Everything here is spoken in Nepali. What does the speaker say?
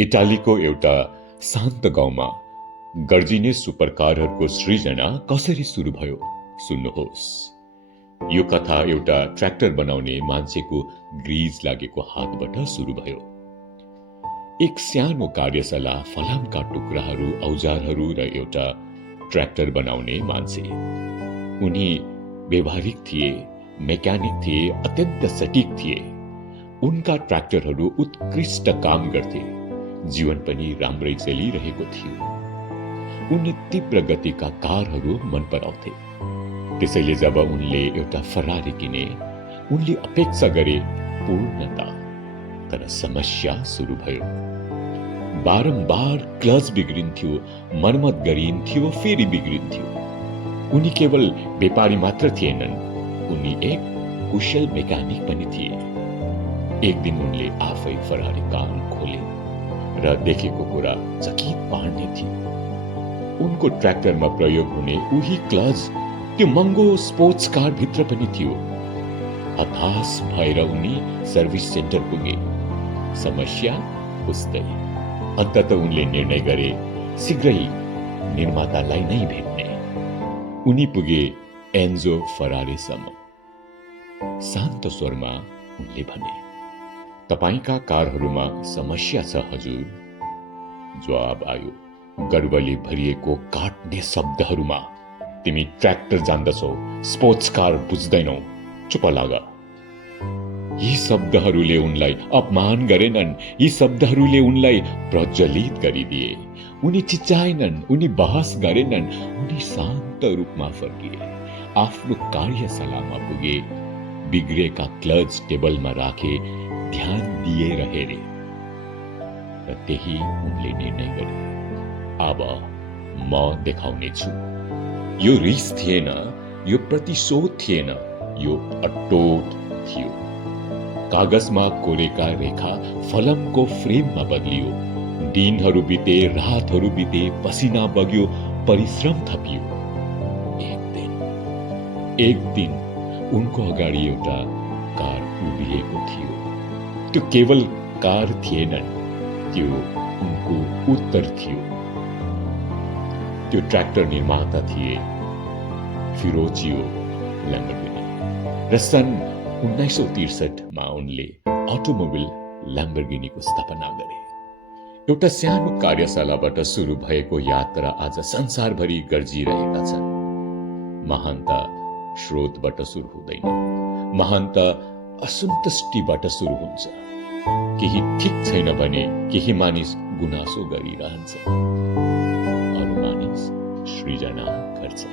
इटालीको एउटा शान्त गाउँमा गर्जिने सुपरकारहरूको सृजना कसरी सुरु भयो सुन्नुहोस्। यो कथा एउटा ट्र्याक्टर बनाउने मान्छेको ग्रीज लागेको हातबाट सुरु भयो। एक सानो कार्यशाला, फलामका टुक्राहरू, औजारहरू र एउटा ट्र्याक्टर बनाउने मान्छे। उनी व्यवहारिक थिए, मेकानिक थिए, अत्यन्त सटीक थिए। उनका ट्र्याक्टरहरू उत्कृष्ट काम गर्थे। जीवन पनि राम्रै चलिरहेको थियो। उनले तीव्र गतिका कारहरू मन पराउँथे। त्यसैले जब उनले एउटा फरारी किने, उनले अपेक्षा गरे पूर्णता। तर समस्या सुरु भयो। बारम्बार क्लच बिग्रिन्थ्यो, मर्मत गरिन्थ्यो, फेरि बिग्रिन्थ्यो। उनी केवल व्यापारी मात्र थिएनन्, उनी एक कुशल मेकानिक पनि थिए। एक दिन उनले आफै फरारी कार खोले र देखेको कुरा चकित पार्ने थियो। उनको ट्र्याक्टरमा प्रयोग हुने उही क्लच त्यो महँगो स्पोर्ट्स कार भित्र पनि थियो। हताश भएर उनी सर्भिस सेन्टर पुगे। समस्या उस्तै। अन्तत उनले निर्णय गरे शीघ्रै निर्मातालाई नै भेट्ने। उनी पुगे एन्जो फरारीसम्म। शान्त स्वरमा उनले भने, तपाईका कारहरूमा समस्या छ हजुर। जवाब आयो गर्वले भरिएको काट्ने शब्दहरूमा। तिमी ट्र्याक्टर जान्दछौ, स्पोर्ट्स कार बुझ्दैनौ, चुप लाग। यी शब्दहरूले उनलाई अपमान गरेनन्, यी शब्दहरूले उनलाई प्रज्वलित गरिदिए। उनी चिच्चाएनन्, उनी बहस गरेनन्, उनी शान्त रूपमा फर्किए। आफ्नो कार्यशालामा पुगे, बिग्रेका क्लच टेबलमा राखे, ध्यान दिएर हेरे र त्यही उनले निर्णय गरे, अब म देखाउने छु। यो रिस थिएन, यो प्रतिशोध थिएन, यो अटोट थियो। कागजमा कोरेका रेखा फलमको फ्रेममा बदलियो। दिनहरू बिते, रातहरू बिते, पसिना बग्यो, परिश्रम थपियो। एक दिन उनको अगाडि एउटा कार उभिएको थियो। त्यो केवल कार थिएनन्, त्यो उनको उत्तर थियो। त्यो ट्र्याक्टर निर्माता थिए फिरोचियो ल्याम्बर्गिनी र सन् 1963 उनले अटोमोबिल ल्याम्बर्गिनीको स्थापना गरे। एउटा सानो कार्यशालाबाट सुरु भएको यात्रा आज संसारभरि गर्जिरहेका छन्। महानता स्रोतबाट सुरु हुँदैन, महानता असन्तुष्टिबाट सुरु हुन्छ। केही ठिक छैन भने केही मानिस गुनासो गरिरहन्छ, अरू मानिस सृजना गर्छ।